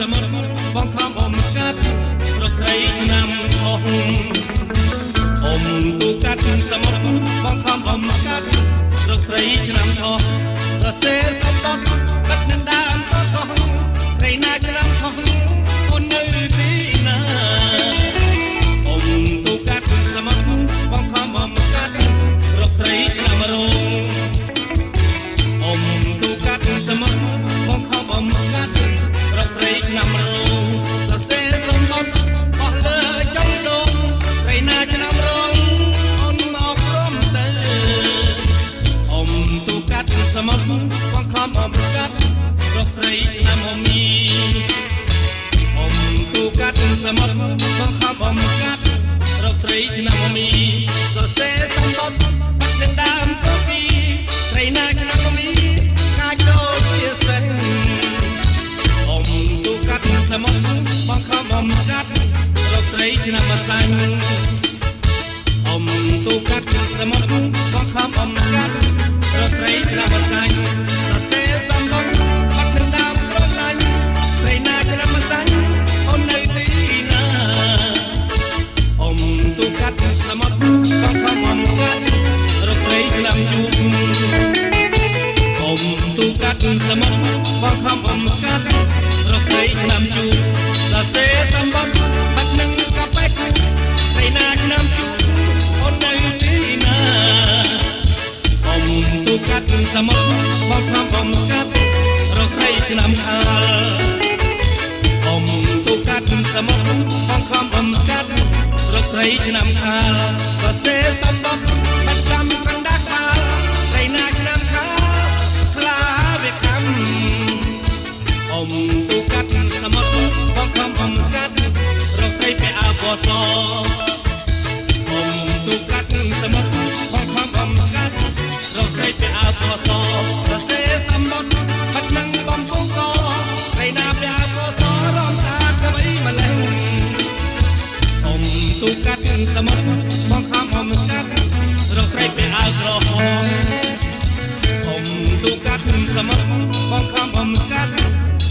សមុទ្របងខំអមស្កាត់រកត្រីឆ្នាំអស់អមទូកាត់សមុទ្របងខំអមស្កាត់រកត្រីឆ្នាំអស់សរសេរសំបុត្រកាត់នឹងដើមតកោះត្រីណាឆ្នាំអស់អូននៅទីណាអមទូកាត់សមុទ្របងខំអមស្កាត់រកត្រីឆ្នាំរងអមទូកាត់សមុទ្របងខំអមស្កាត់រកត្រីឆ្នាំរងសរសេរសំបុត្រអស់លើចុងដងត្រីណាឆ្នាំរងអូនមកព្រមទៅអមទូកាត់សមុទ្របងខំអមស្កាត់រកត្រីឆ្នាំអមីអមទូកាត់សមុទ្របងខំអមស្កាត់រកត្រីឆ្នាំអមីសរសេរសំបុត្របាត់នឹងដើមគគីត្រីណាឆ្នាំអមីកាច់ដូចជាសេះអមទូកាត់សមុទ្របងខំអមស្កាត់រកត្រីឆ្នាំអសាញ់អមទូកាត់សមុទ្របងខំអមស្កាត់រកត្រីឆ្នាំអសាញ់សរសេរសំបុត្របាត់នឹងដើមប្រឡាញ់ត្រីណាឆ្នាំអសាញ់អូននៅទីណាអមទូកាត់សមុទ្របងខំអមស្កាត់រកត្រីឆ្នាំជូបអមទូកាត់សមុទ្របងខំអមស្កាត់រកត្រីឆ្នាំជូបសរសេរសំបុត្របាត់នឹងកាប៉ែកត្រីណាឆ្នាំជូបអូននៅទីណាអមទូកាត់សមុទ្របងខំអមស្កាត់រកត្រីឆ្នាំខាលអមទូកាត់សមុទ្របងខំអមស្កាត់រកត្រីឆ្នាំខាលសរសេរសំបុត្របាត់ចាំកណ្ដាស់ខាលត្រីណាឆ្នាំខាលខ្លាវាខំអមទូកាត់សមុទ្របងខំអមស្កាត់រកត្រីពាក់អាវពណ៌សអមទូកាត់សមុទ្របងខំអមស្កាត់រកត្រីពាក់អាវពណ៌សសរសេរសំបុត្របាត់នឹងបំពង់កត្រីណាពាក់អាវពណ៌សរំតាក្បីម្លេះអមទូកាត់សមុទ្របងខំអមស្កាត់រកត្រីពាក់អាវក្រហមអមទូកាត់សមុទ្របងខំអមស្កាត់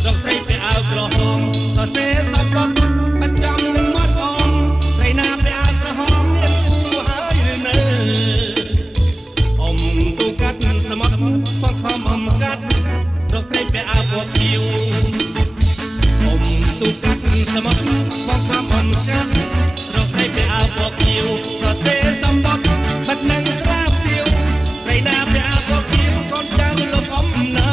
រកត្រីពាក់អាវក្រហមសរសេរសំបុត្របាត់ចំនឹងមាត់អមត្រីណាពាក់អាវក្រហមមានគូហើយឬនៅអមទូកាត់សមុទ្របងខំអមស្កាត់រកត្រីពាក់អាវពណ៌ខៀវអមទូកាត់សមុទ្របងខំអមស្កាត់រកត្រីពាក់អាវពណ៌ខៀវសរសេរសំបុត្របាត់នឹងស្លាបទៀវត្រីណាពាក់អាវពណ៌ខៀវកូនចៅលោកអមណា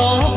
រ